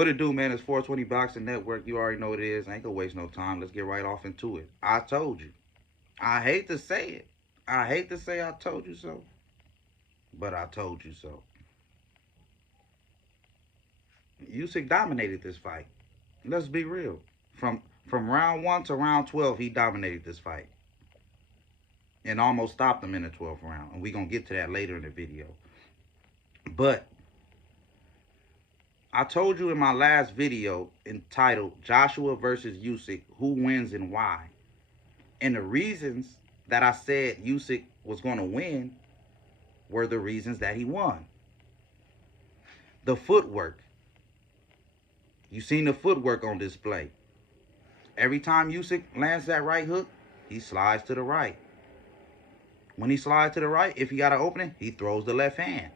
What it do, man? It's 420 Boxing Network. You already know what it is. I ain't gonna waste no time. Let's get right off into it. I told you. I hate to say it. I hate to say I told you so. But I told you so. Usyk dominated this fight. Let's be real. From round 1 to round 12, he dominated this fight. And almost stopped him in the 12th round. And we're gonna get to that later in the video. But I told you in my last video entitled Joshua versus Usyk, who wins and why. And the reasons that I said Usyk was going to win were the reasons that he won. The footwork. You seen the footwork on display. Every time Usyk lands that right hook, he slides to the right. When he slides to the right, if he got an opening, he throws the left hand.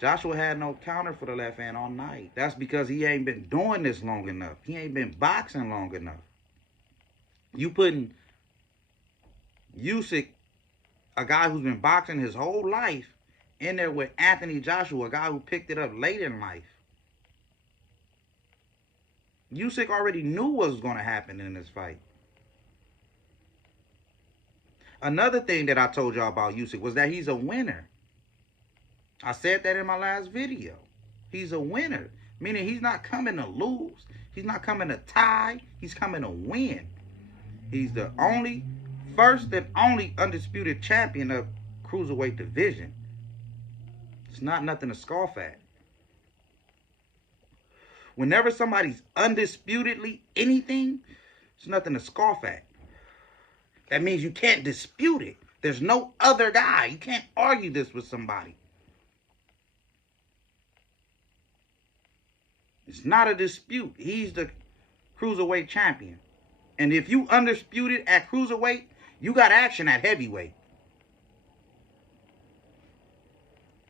Joshua had no counter for the left hand all night. That's because he ain't been doing this long enough. He ain't been boxing long enough. You putting Usyk, a guy who's been boxing his whole life, in there with Anthony Joshua, a guy who picked it up late in life. Usyk already knew what was going to happen in this fight. Another thing that I told y'all about Usyk was that he's a winner. I said that in my last video. He's a winner, meaning he's not coming to lose. He's not coming to tie. He's coming to win. He's the first and only undisputed champion of cruiserweight division. It's not nothing to scoff at. Whenever somebody's undisputedly anything, it's nothing to scoff at. That means you can't dispute it. There's no other guy. You can't argue this with somebody. It's not a dispute. He's the cruiserweight champion. And if you undisputed at cruiserweight, you got action at heavyweight.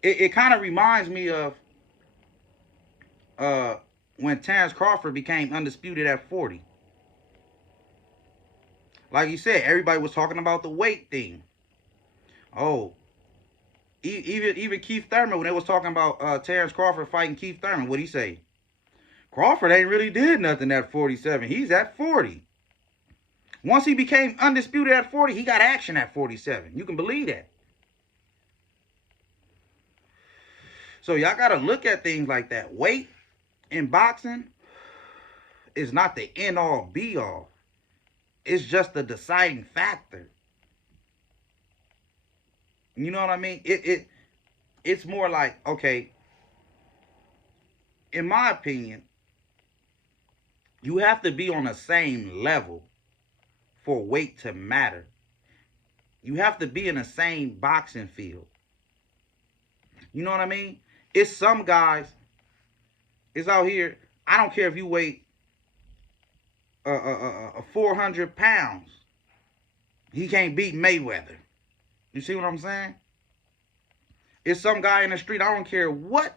It kind of reminds me of when Terrence Crawford became undisputed at 40. Like you said, everybody was talking about the weight thing. Oh, even Keith Thurman, when they was talking about Terrence Crawford fighting Keith Thurman, what'd he say? Crawford ain't really did nothing at 47. He's at 40. Once he became undisputed at 40, he got action at 47. You can believe that. So y'all got to look at things like that. Weight in boxing is not the end-all, be-all. It's just the deciding factor. You know what I mean? It's more like, okay, in my opinion, you have to be on the same level for weight to matter. You have to be in the same boxing field. You know what I mean? It's some guys, it's out here, I don't care if you weigh 400 pounds. He can't beat Mayweather. You see what I'm saying? It's some guy in the street, I don't care what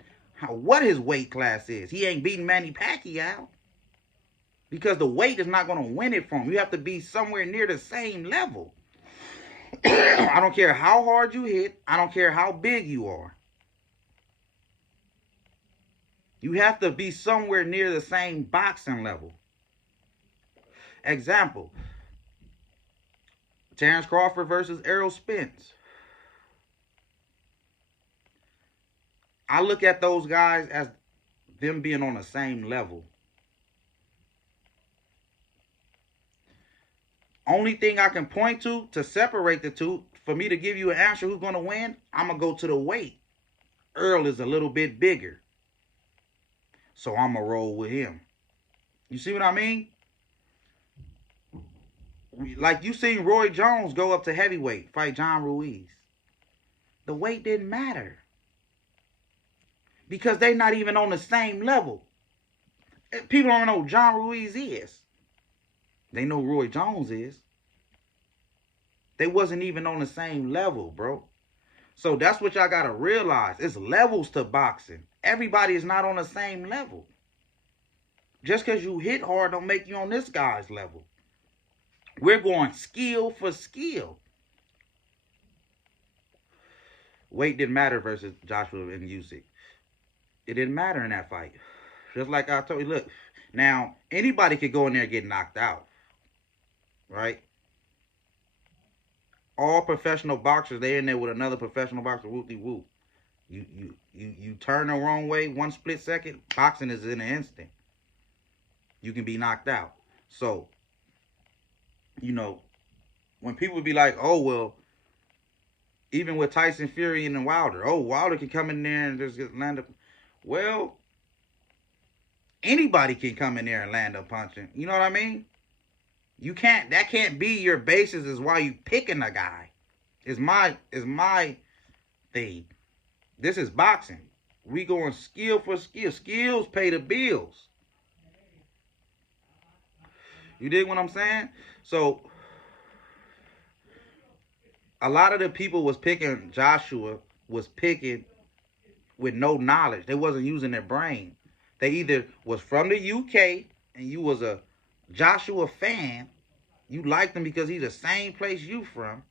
his weight class is. He ain't beating Manny Pacquiao. Because the weight is not going to win it for him. You have to be somewhere near the same level. I don't care how hard you hit. I don't care how big you are. You have to be somewhere near the same boxing level. Example. Terrence Crawford versus Errol Spence. I look at those guys as them being on the same level. Only thing I can point to separate the two, for me to give you an answer who's going to win, I'm going to go to the weight. Earl is a little bit bigger. So I'm going to roll with him. You see what I mean? Like you seen Roy Jones go up to heavyweight, fight John Ruiz. The weight didn't matter. Because they're not even on the same level. People don't know who John Ruiz is. They know who Roy Jones is. They wasn't even on the same level, bro. So that's what y'all got to realize. It's levels to boxing. Everybody is not on the same level. Just because you hit hard don't make you on this guy's level. We're going skill for skill. Weight didn't matter versus Joshua and Usyk. It didn't matter in that fight. Just like I told you, look, now anybody could go in there and get knocked out, right? All professional boxers, they in there with another professional boxer, whoop-de-whoop. You turn the wrong way 1 split second, boxing is in an instant. You can be knocked out. So, you know, when people be like, oh, well, even with Tyson Fury and Wilder, oh, Wilder can come in there and just land up. Well, anybody can come in there and land up punching. You know what I mean? You can't, that can't be your basis is why you picking a guy. Is my thing. This is boxing. We going skill for skill. Skills pay the bills. You dig what I'm saying? So, a lot of the people was picking Joshua, was picking with no knowledge. They wasn't using their brain. They either was from the UK and you was a Joshua fan. You liked him because he's the same place you from.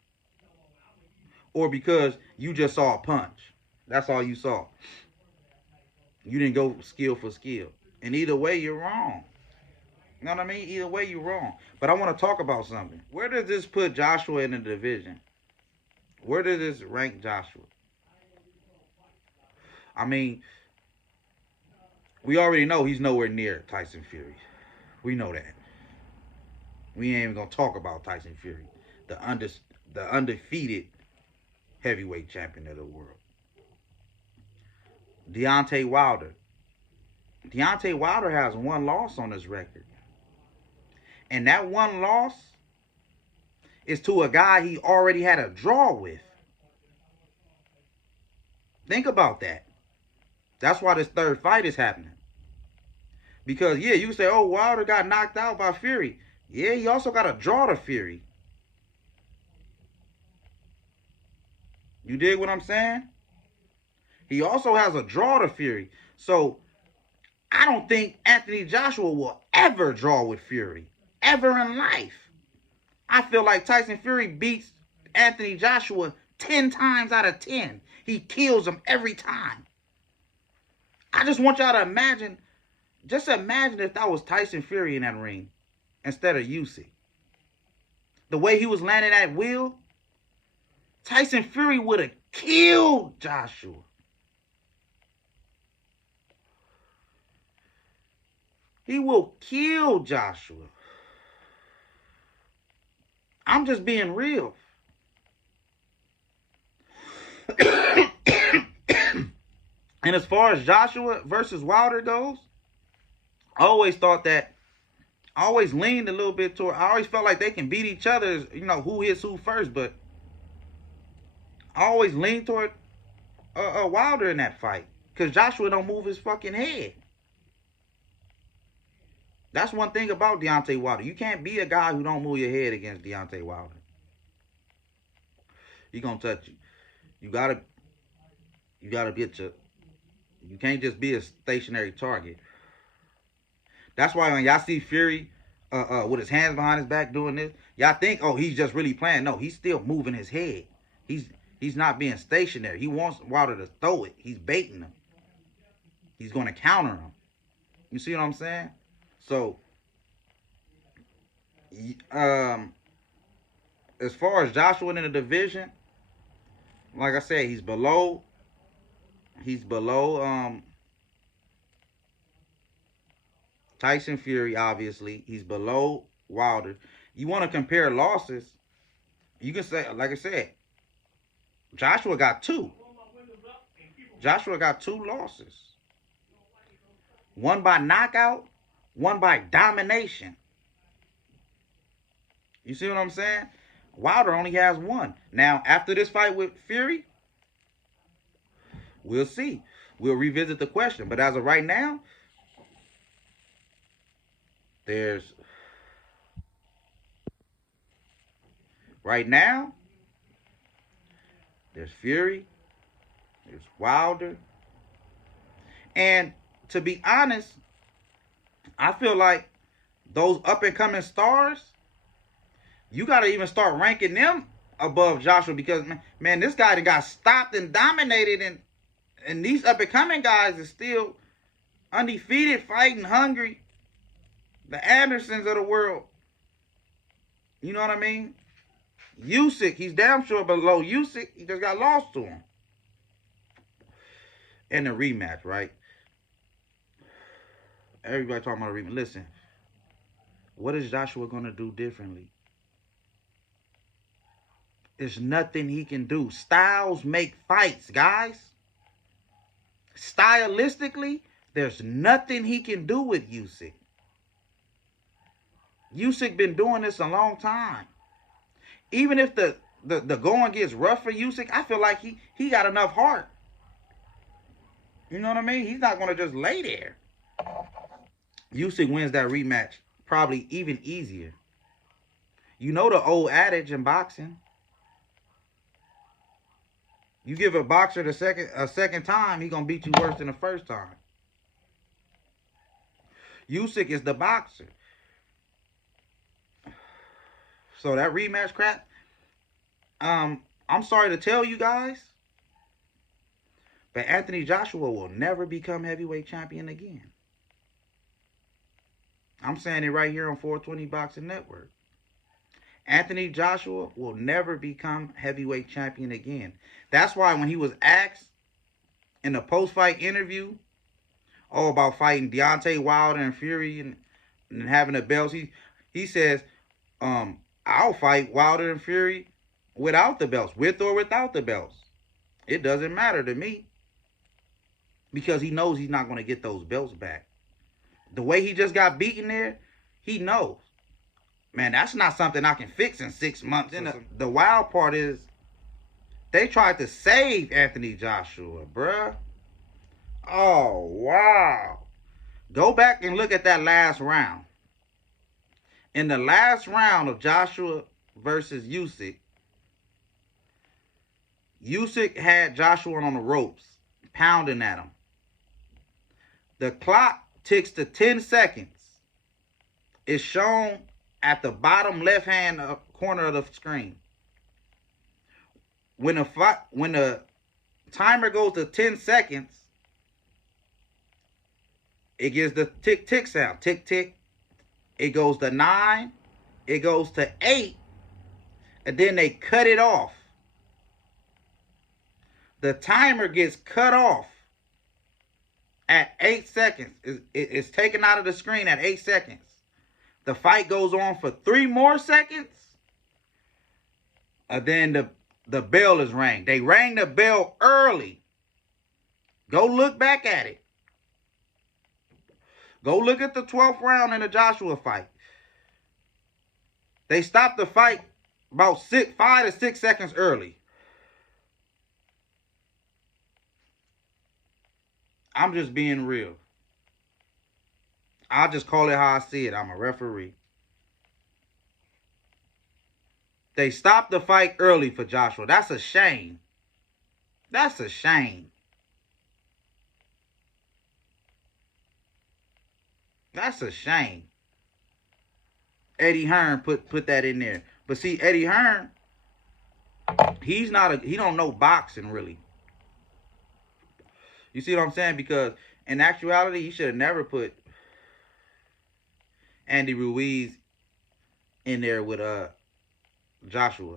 Or because you just saw a punch. That's all you saw. You didn't go skill for skill. And either way, you're wrong. You know what I mean? Either way, you're wrong. But I want to talk about something. Where does this put Joshua in the division? Where does this rank Joshua? I mean, we already know he's nowhere near Tyson Fury. We know that. We ain't even going to talk about Tyson Fury, the undefeated heavyweight champion of the world. Deontay Wilder. Deontay Wilder has 1 loss on his record. And that 1 loss is to a guy he already had a draw with. Think about that. That's why this 3rd fight is happening. Because, yeah, you say, oh, Wilder got knocked out by Fury. Yeah, he also got a draw to Fury. You dig what I'm saying? He also has a draw to Fury. So, I don't think Anthony Joshua will ever draw with Fury. Ever in life. I feel like Tyson Fury beats Anthony Joshua 10 times out of 10. He kills him every time. I just want y'all to imagine, just imagine if that was Tyson Fury in that ring instead of Usyk. The way he was landing that wheel, Tyson Fury would have killed Joshua. He will kill Joshua. I'm just being real. And as far as Joshua versus Wilder goes, I always thought that, I always leaned a little bit toward, I always felt like they can beat each other, you know, who hits who first, but I always leaned toward Wilder in that fight. Because Joshua don't move his fucking head. That's one thing about Deontay Wilder. You can't be a guy who don't move your head against Deontay Wilder. He gonna touch you. You gotta get your, you can't just be a stationary target. That's why when y'all see Fury with his hands behind his back doing this, y'all think, oh, he's just really playing. No, he's still moving his head. He's not being stationary. He wants Wilder to throw it. He's baiting him. He's going to counter him. You see what I'm saying? So, as far as Joshua in the division, like I said, he's below Tyson Fury, obviously. He's below Wilder. You want to compare losses, you can say, like I said, Joshua got 2. Joshua got 2 losses. 1 by knockout, 1 by domination. You see what I'm saying? Wilder only has 1. Now, after this fight with Fury, we'll see. We'll revisit the question. But as of right now, there's Fury, there's Wilder. And to be honest, I feel like those up-and-coming stars, you got to even start ranking them above Joshua because, man, this guy that got stopped and dominated, and these up-and-coming guys is still, undefeated, fighting hungry. The Andersons of the world. You know what I mean? Usyk, he's damn sure below Usyk. He just got lost to him. And the rematch, right? Everybody talking about a rematch. Listen, what is Joshua going to do differently? There's nothing he can do. Styles make fights, guys. Stylistically, there's nothing he can do with Usyk. Usyk been doing this a long time. Even if the going gets rough for Usyk, I feel like he got enough heart. You know what I mean? He's not going to just lay there. Usyk wins that rematch probably even easier. You know the old adage in boxing. You give a boxer a second time, he going to beat you worse than the first time. Usyk is the boxer. So that rematch crap, I'm sorry to tell you guys, but Anthony Joshua will never become heavyweight champion again. I'm saying it right here on 420 Boxing Network. Anthony Joshua will never become heavyweight champion again. That's why when he was asked in the post-fight interview all about fighting Deontay Wilder and Fury and having the belts, he says, I'll fight Wilder and Fury without the belts, with or without the belts. It doesn't matter to me. Because he knows he's not going to get those belts back. The way he just got beaten there, he knows. Man, that's not something I can fix in 6 months. Then the wild part is, they tried to save Anthony Joshua, bruh. Oh, wow. Go back and look at that last round. In the last round of Joshua versus Usyk, Usyk had Joshua on the ropes, pounding at him. The clock ticks to 10 seconds. It's shown at the bottom left-hand corner of the screen. When the timer goes to 10 seconds, it gives the tick-tick sound. Tick-tick. It goes to 9. It goes to 8. And then they cut it off. The timer gets cut off at 8 seconds. It's taken out of the screen at 8 seconds. The fight goes on for 3 more seconds. And then the bell is rang. They rang the bell early. Go look back at it. Go look at the 12th round in the Joshua fight. They stopped the fight about 5 to 6 seconds early. I'm just being real. I'll just call it how I see it. I'm a referee. They stopped the fight early for Joshua. That's a shame. That's a shame. That's a shame. Eddie Hearn put that in there. But see, Eddie Hearn, he don't know boxing really. You see what I'm saying? Because in actuality, he should have never put Andy Ruiz in there with Joshua.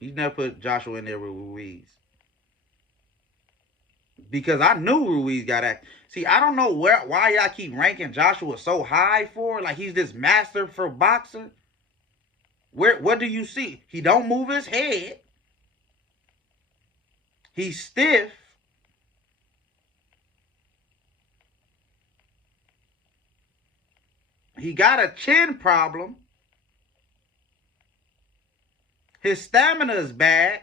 He never put Joshua in there with Ruiz. Because I knew Ruiz got act. See, I don't know why y'all keep ranking Joshua so high for. Like he's this master for boxer. What do you see? He don't move his head. He's stiff. He got a chin problem. His stamina is bad.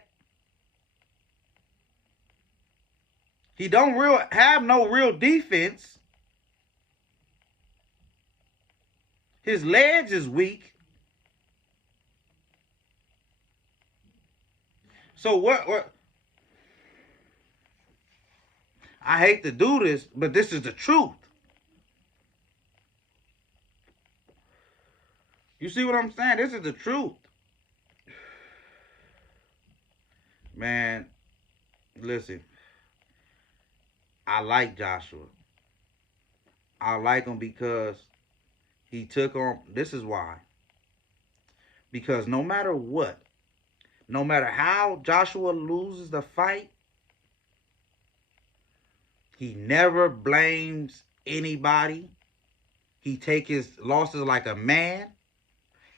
He don't have no real defense. His legs is weak. So what? I hate to do this, but this is the truth. You see what I'm saying? This is the truth. Man, listen. I like Joshua. I like him because he took on, this is why. Because no matter what, no matter how Joshua loses the fight, he never blames anybody. He take his losses like a man.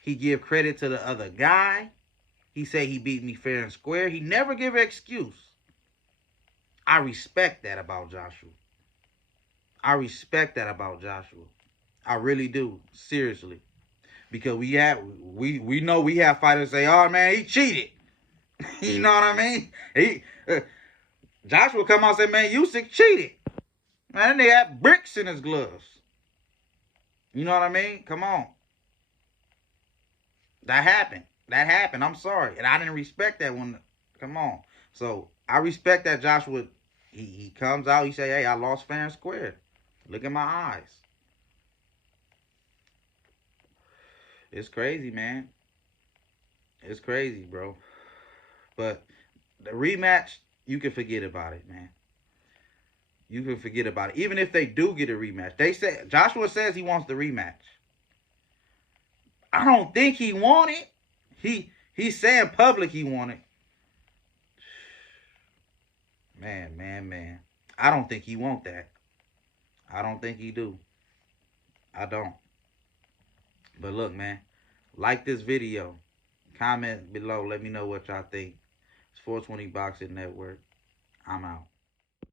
He give credit to the other guy. He say he beat me fair and square. He never give an excuse. I respect that about Joshua. I respect that about Joshua. I really do. Seriously. Because we know we have fighters say, oh man, he cheated. You know what I mean? Joshua come out and say, man, Usyk cheated. Man, they had bricks in his gloves. You know what I mean? Come on. That happened. That happened. I'm sorry. And I didn't respect that one. Come on. So I respect that Joshua, he comes out, he say, hey, I lost fair and square. Look at my eyes. It's crazy, man. It's crazy, bro. But the rematch, you can forget about it, man. You can forget about it. Even if they do get a rematch. They say Joshua says he wants the rematch. I don't think he want it. He's saying public he want it. Man. I don't think he want that. I don't think he do. I don't. But look, man. Like this video. Comment below. Let me know what y'all think. It's 420 Boxing Network. I'm out.